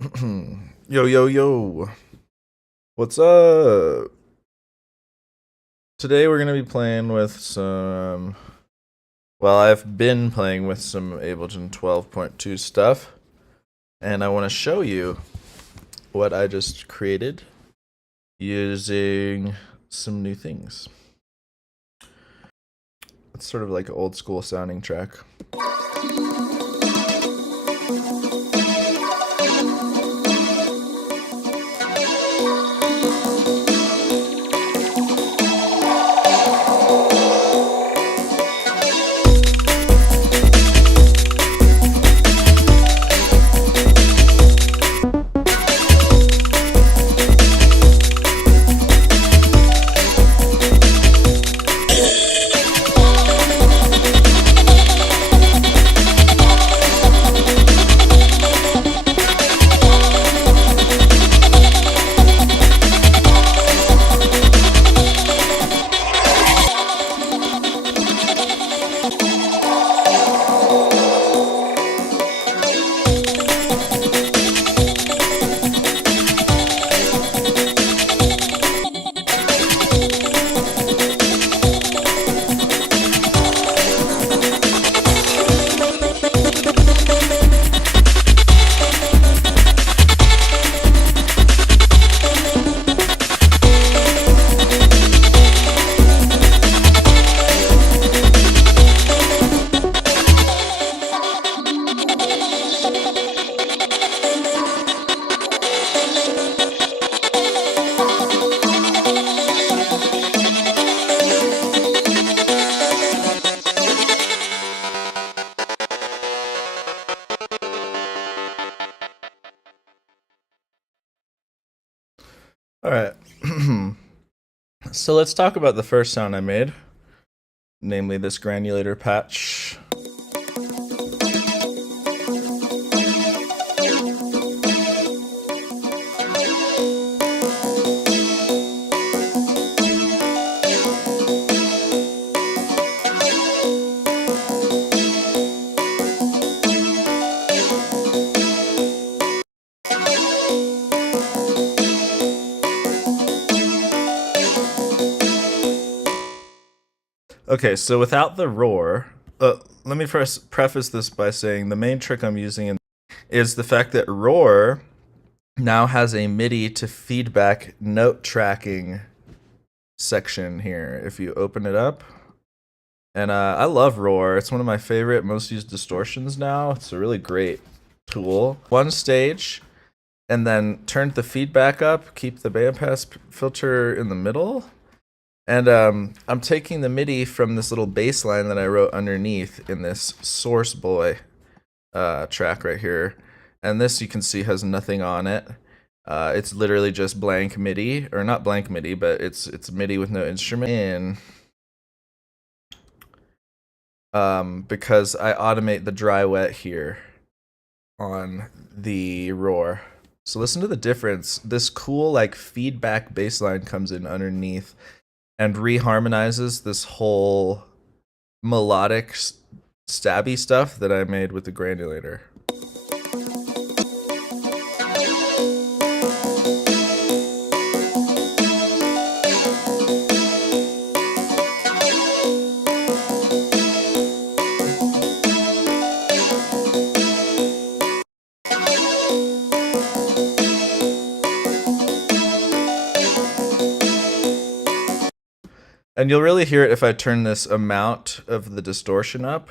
Yo, yo, yo. What's up? Today we're going to be playing with some. Well, I've been playing with some Ableton 12.2 stuff, and I want to show you what I just created using some new things. It's sort of like an old school sounding track. All right. So let's talk about the first sound I made, namely this granulator patch. Okay, so without the roar, let me first preface this by saying the main trick I'm using is the fact that roar now has a MIDI to feedback note tracking section here. If you open it up, and I love roar. It's one of my favorite, most used distortions now. It's a really great tool. One stage, and then turn the feedback up, keep the bandpass filter in the middle. And I'm taking the MIDI from this little bass line that I wrote underneath in this Source Boy track right here. And this, you can see, has nothing on it. It's literally just blank MIDI, or not blank MIDI, but it's MIDI with no instrument in. Because I automate the dry wet here on the roar. So listen to the difference. This cool like feedback bass line comes in underneath and reharmonizes this whole melodic stabby stuff that I made with the granulator. And you'll really hear it if I turn this amount of the distortion up.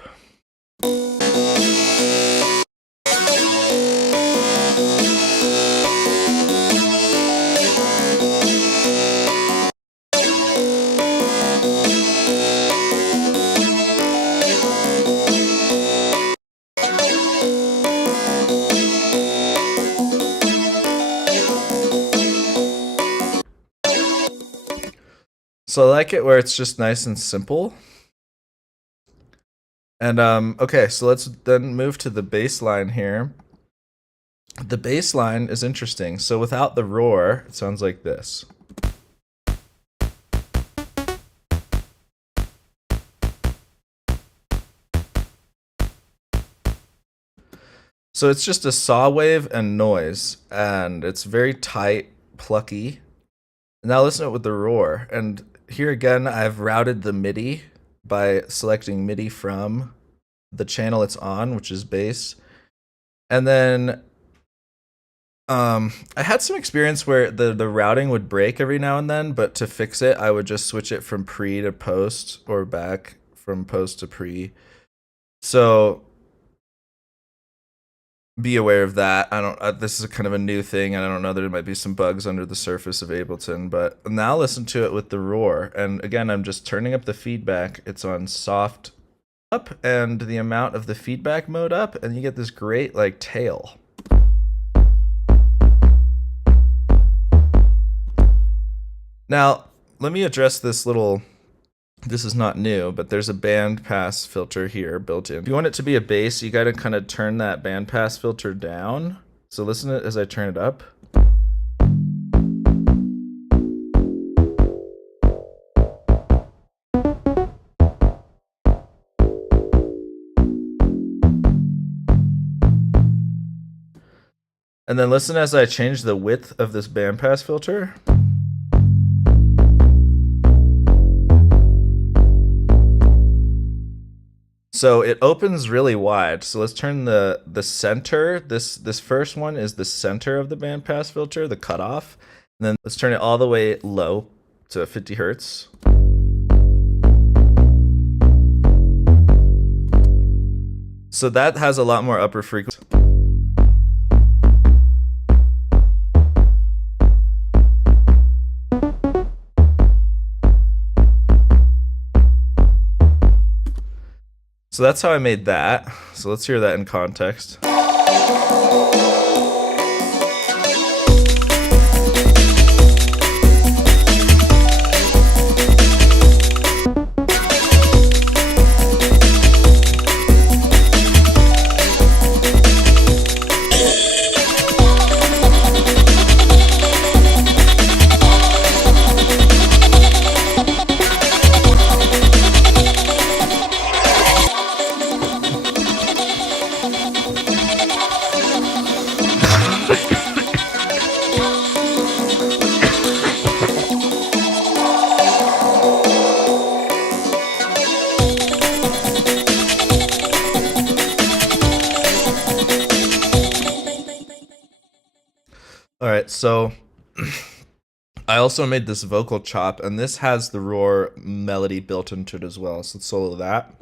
So I like it where it's just nice and simple. And okay, so let's then move to the bass line here. The bass line is interesting. So without the roar, it sounds like this. So it's just a saw wave and noise, and it's very tight, plucky. Now listen to it with the roar. And here again, I've routed the MIDI by selecting MIDI from the channel it's on, which is bass. And then I had some experience where the routing would break every now and then, but to fix it, I would just switch it from pre to post or back from post to pre. So be aware of that. I don't. This is kind of a new thing, and I don't know. There might be some bugs under the surface of Ableton, but now listen to it with the roar. And again, I'm just turning up the feedback. It's on soft up, and the amount of the feedback mode up, and you get this great like tail. Now, let me address this little. This is not new, but there's a band pass filter here built in. If you want it to be a bass, you gotta kind of turn that band pass filter down. So listen to it as I turn it up. And then listen as I change the width of this bandpass filter. So it opens really wide. So let's turn the center. This first one is the center of the bandpass filter, the cutoff. And then let's turn it all the way low to 50 hertz. So that has a lot more upper frequency. So that's how I made that. So let's hear that in context. All right, so I also made this vocal chop, and this has the roar melody built into it as well. So let's solo that.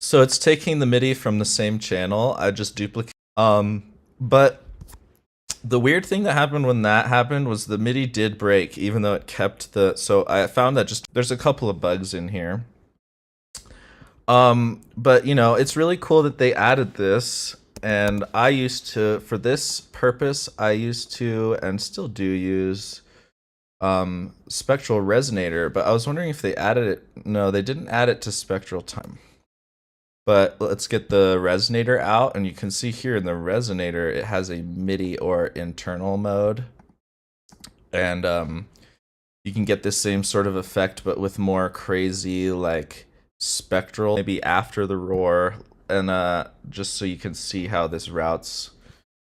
So it's taking the MIDI from the same channel. I just duplicate. But the weird thing that happened when that happened was the MIDI did break, even though it kept the. So I found that just there's a couple of bugs in here. But you know, it's really cool that they added this. And I used to, for this purpose, I used to and still do use Spectral Resonator. But I was wondering if they added it. No, they didn't add it to Spectral Time. But let's get the resonator out, and you can see here in the resonator, it has a MIDI or internal mode. And you can get this same sort of effect, but with more crazy, like, spectral, maybe after the roar, and just so you can see how this routes.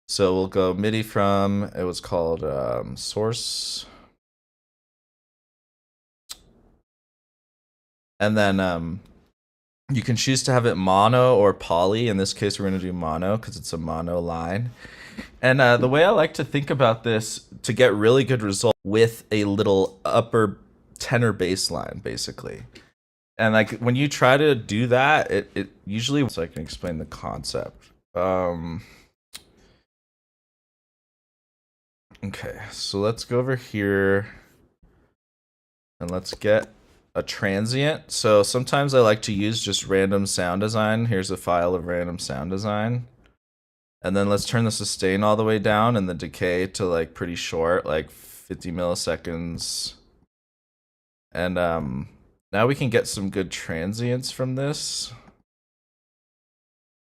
So we'll go MIDI from, it was called source. And then you can choose to have it mono or poly. In this case, we're going to do mono because it's a mono line. And the way I like to think about this to get really good results with a little upper tenor bass line, basically. And like when you try to do that, it usually, so I can explain the concept. Okay, so let's go over here and let's get a transient. So sometimes I like to use just random sound design. Here's a file of random sound design. And then let's turn the sustain all the way down and the decay to like pretty short, like 50 milliseconds. And Now we can get some good transients from this.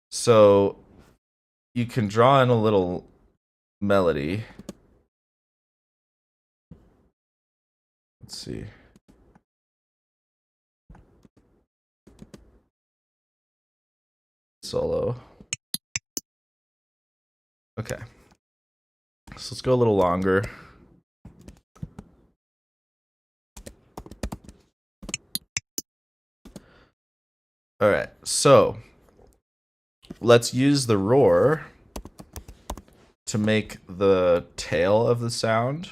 So you can draw in a little melody. Let's see. Solo. Okay. So let's go a little longer. All right, so let's use the roar to make the tail of the sound.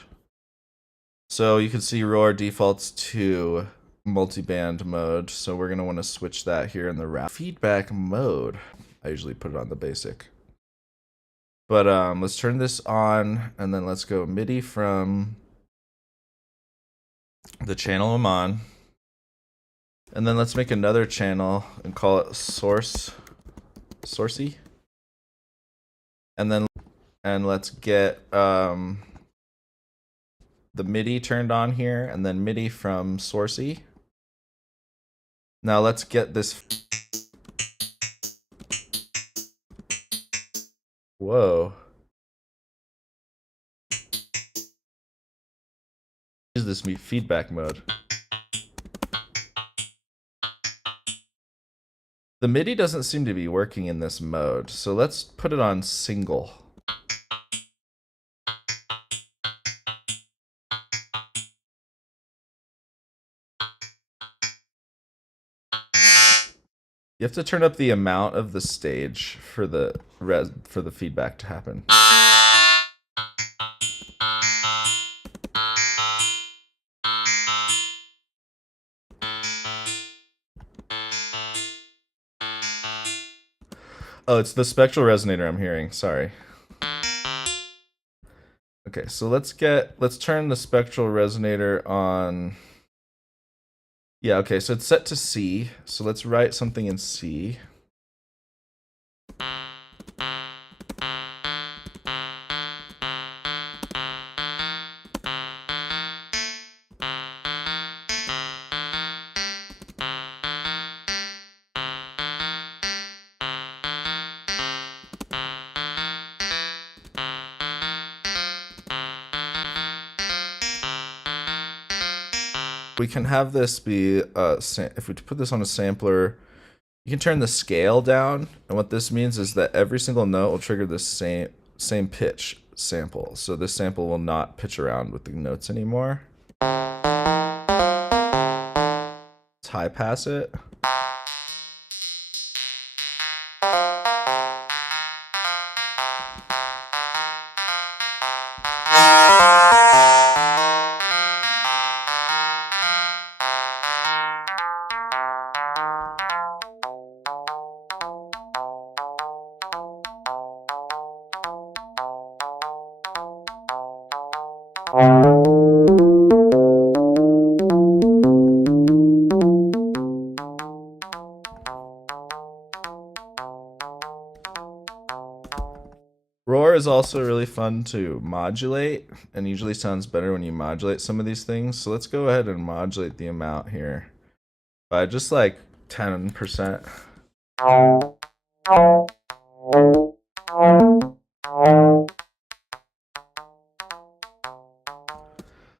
So you can see roar defaults to multiband mode, so we're gonna want to switch that here in the round. Feedback mode. I usually put it on the basic. But let's turn this on, and then let's go MIDI from the channel I'm on. And then let's make another channel and call it sourcey. And let's get the MIDI turned on here, and then MIDI from sourcey. Now let's get this. Whoa. Use this feedback mode. The MIDI doesn't seem to be working in this mode, so let's put it on single. You have to turn up the amount of the stage for the feedback to happen. Oh, it's the spectral resonator I'm hearing. Sorry. Okay, so let's turn the spectral resonator on. Yeah, okay, so it's set to C. So let's write something in C. We can have this be, if we put this on a sampler, you can turn the scale down, and what this means is that every single note will trigger the same pitch sample. So this sample will not pitch around with the notes anymore. Let's high pass it. Roar is also really fun to modulate, and usually sounds better when you modulate some of these things. So let's go ahead and modulate the amount here by just like 10%.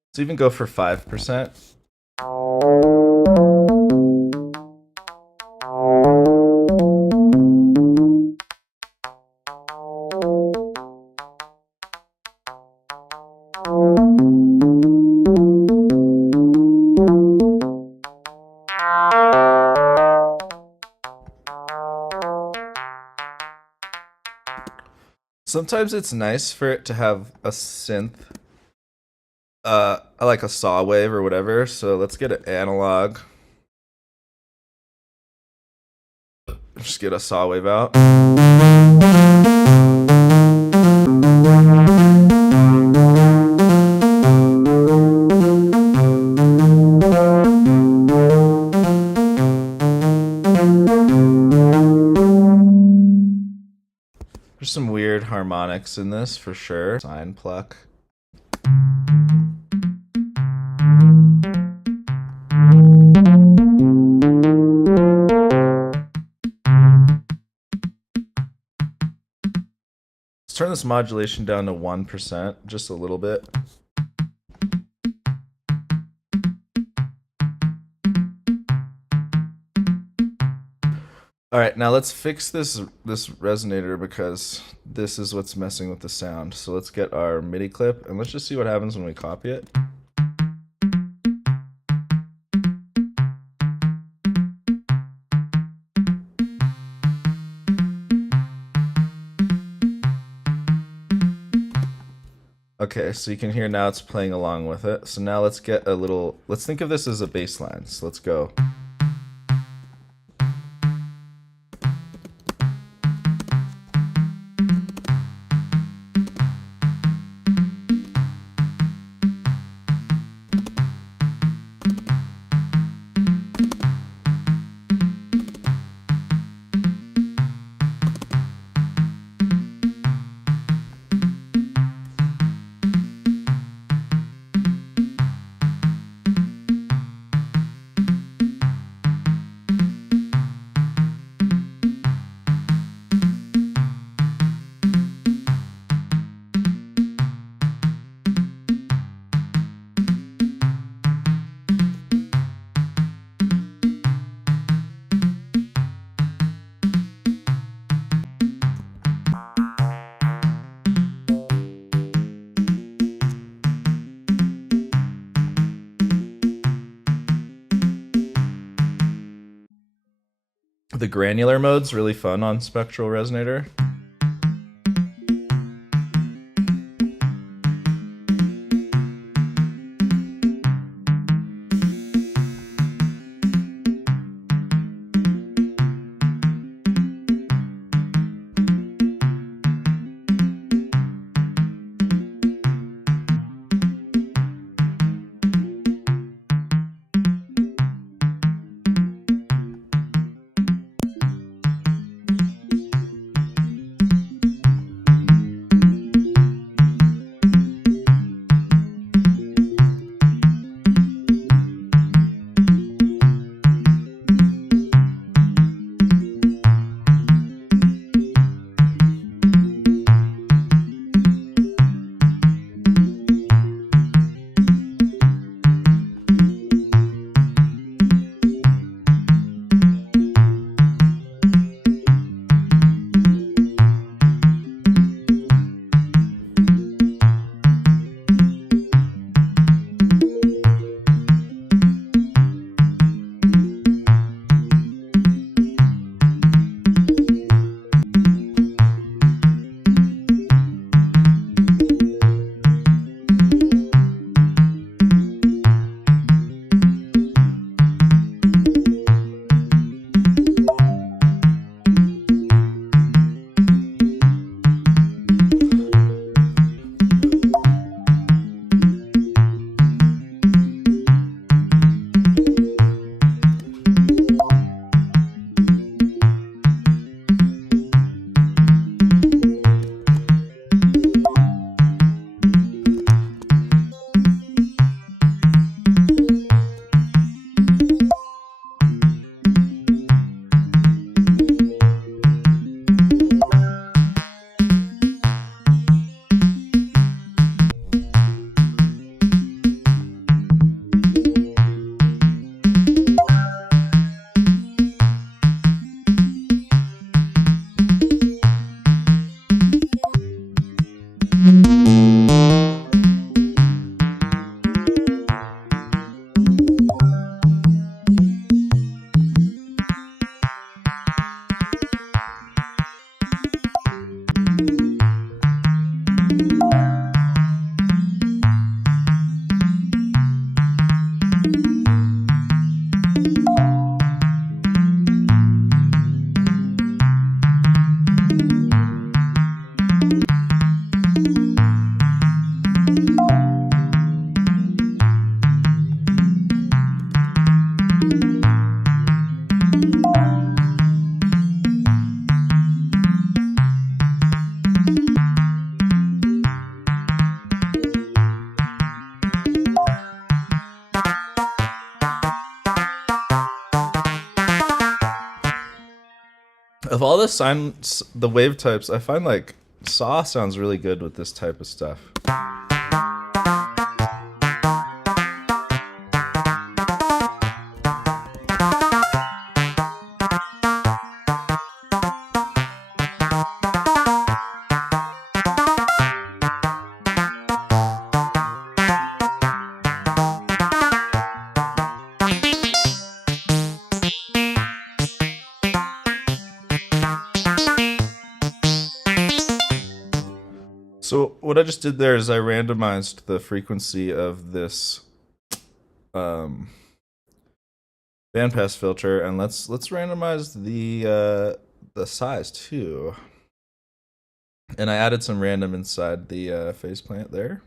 Let's even go for 5%. Sometimes it's nice for it to have a synth, like a saw wave or whatever. So let's get an analog. Just get a saw wave out. There's some weird harmonics in this for sure. Sine pluck. turn this modulation down to 1%, just a little bit. All right, now let's fix this resonator because this is what's messing with the sound. So let's get our MIDI clip and let's just see what happens when we copy it. Okay, so you can hear now it's playing along with it. So now let's get a little, let's think of this as a bass line. So let's go. The granular mode's really fun on Spectral Resonator. Of all the wave types, I find like Saw sounds really good with this type of stuff. So what I just did there is I randomized the frequency of this bandpass filter, and let's randomize the size too. And I added some random inside the phase plant there.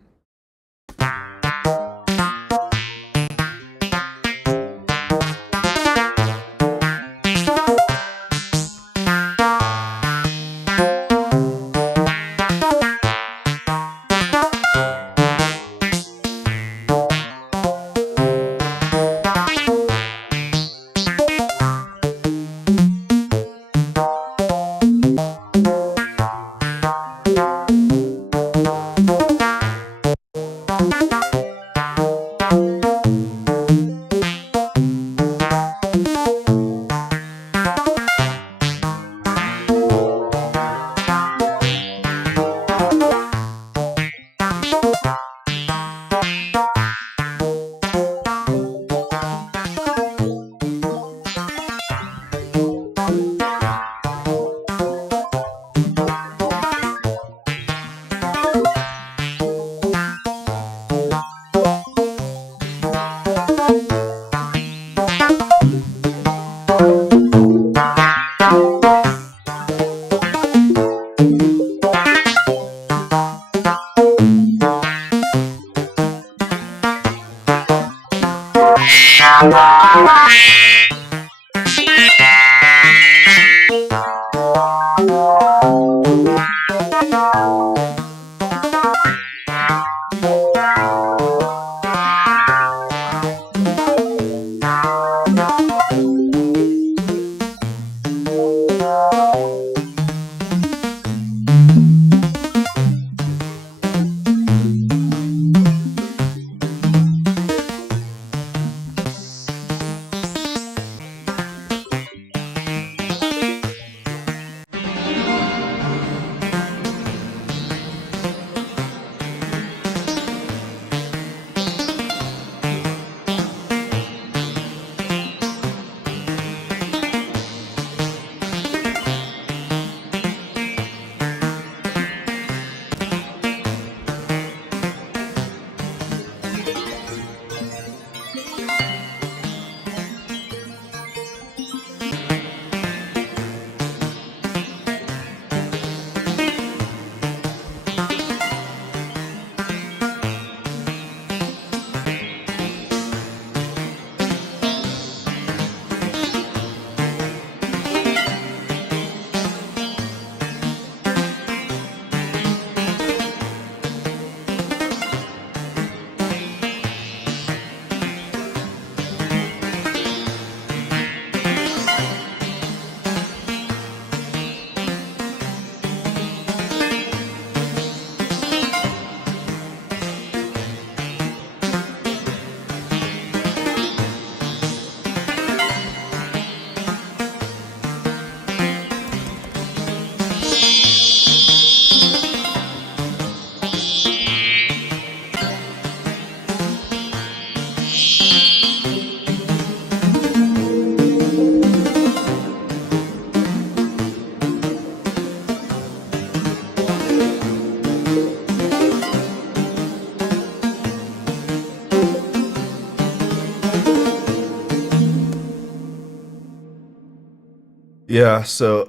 Yeah, so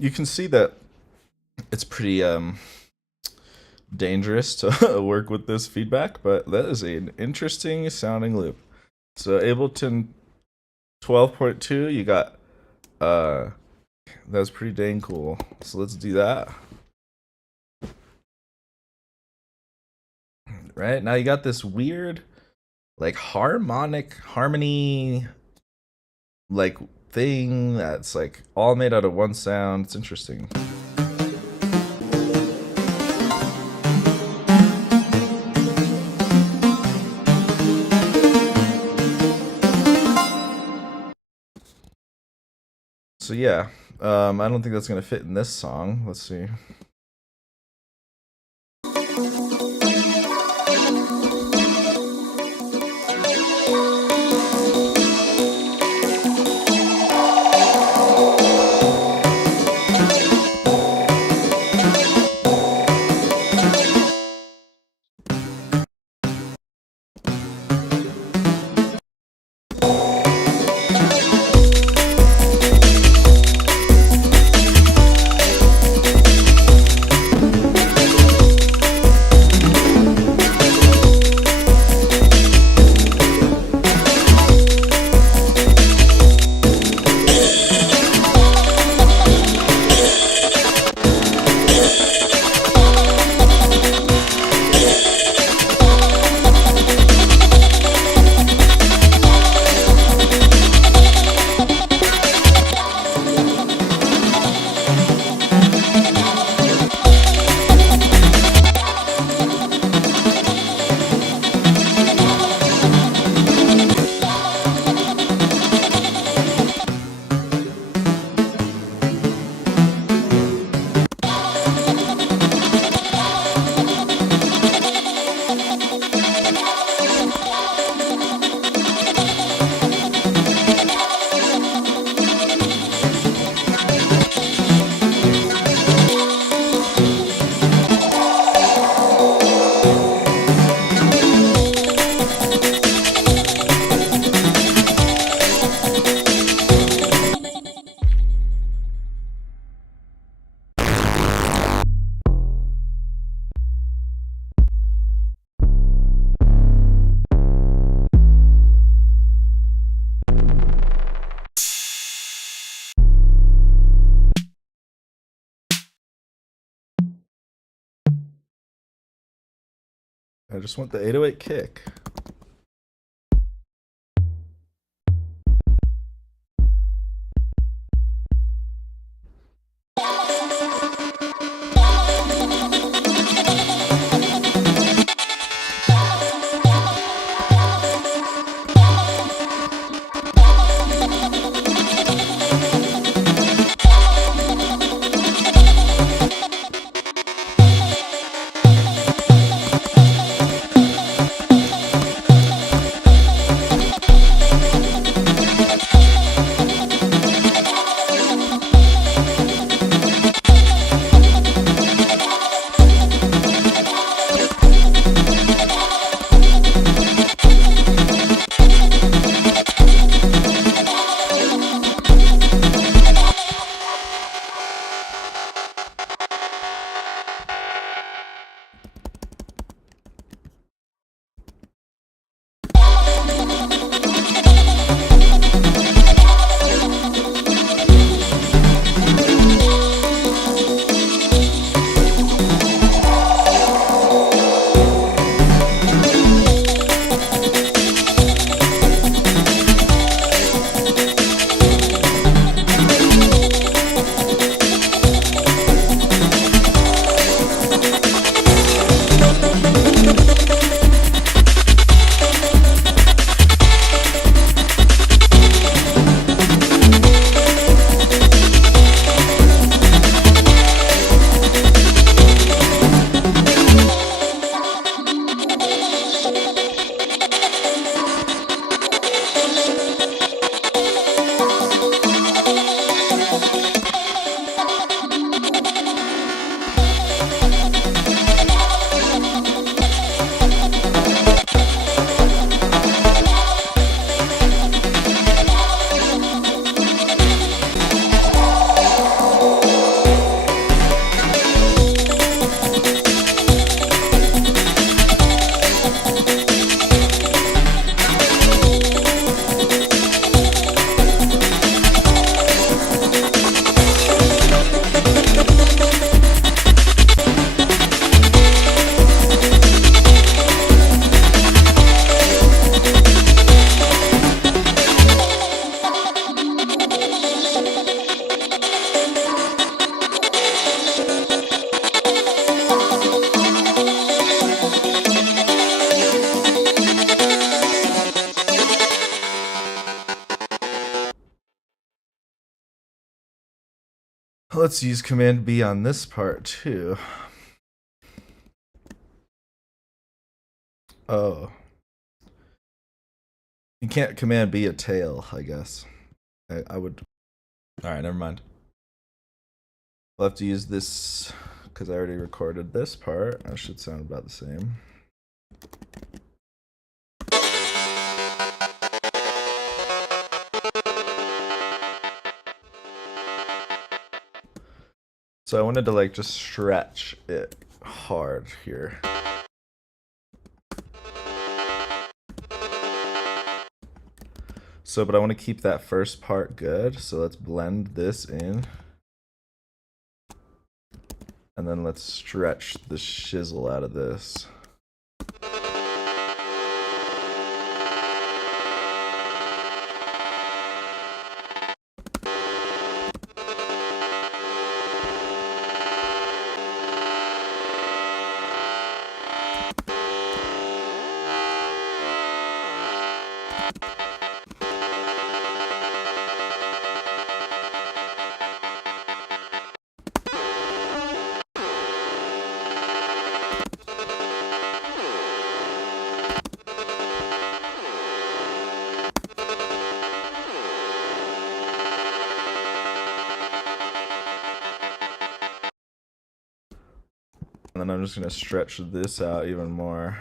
you can see that it's pretty dangerous to work with this feedback, but that is an interesting sounding loop. So Ableton 12.2, you got that's pretty dang cool. So let's do that. Right, now you got this weird like harmony like thing that's like all made out of one sound. It's interesting. So yeah, I don't think that's gonna fit in this song. Let's see. I just want the 808 kick. Let's use Command B on this part too. Oh. You can't Command B a tail, I guess. I would. Alright, never mind. We'll have to use this because I already recorded this part. That should sound about the same. So I wanted to like just stretch it hard here. So, but I want to keep that first part good. So let's blend this in. And then let's stretch the shizzle out of this. And then I'm just gonna stretch this out even more.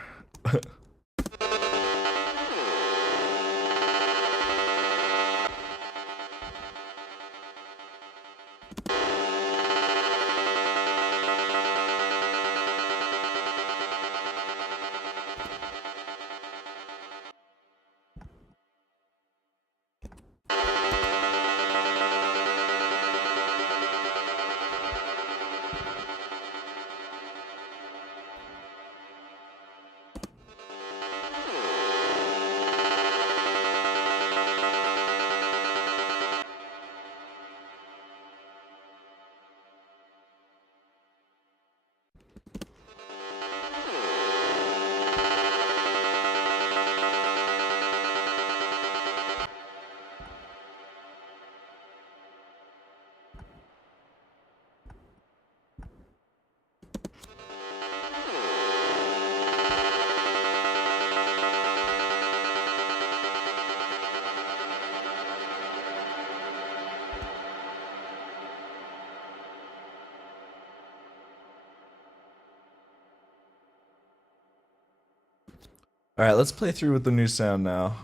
All right, let's play through with the new sound now.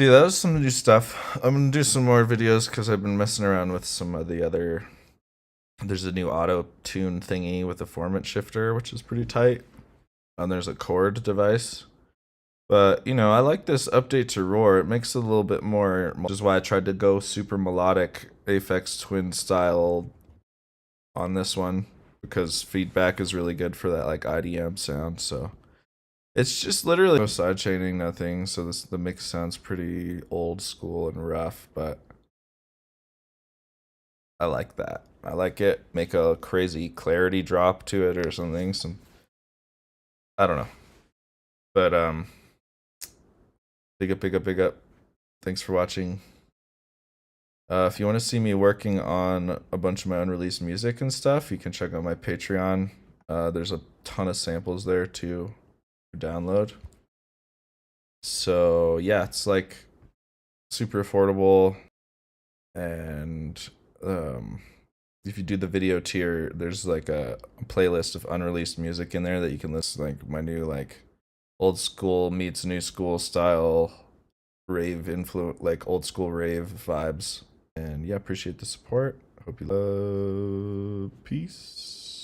See, that was some new stuff. I'm gonna do some more videos because I've been messing around with some of the other. There's a new auto tune thingy with a formant shifter, which is pretty tight. And there's a chord device. But, you know, I like this update to Roar. It makes it a little bit more, which is why I tried to go super melodic Aphex Twin style on this one, because feedback is really good for that like IDM sound. So it's just literally no sidechaining, nothing. So the mix sounds pretty old school and rough, but I like that. I like it. Make a crazy clarity drop to it or something. I don't know. But big up, big up, big up. Thanks for watching. If you want to see me working on a bunch of my unreleased music and stuff, you can check out my Patreon. There's a ton of samples there to download. So yeah, it's like super affordable. And if you do the video tier, there's like a playlist of unreleased music in there that you can listen, like my new like old school meets new school style rave influence, like old school rave vibes. And yeah, appreciate the support. Hope you love. Peace.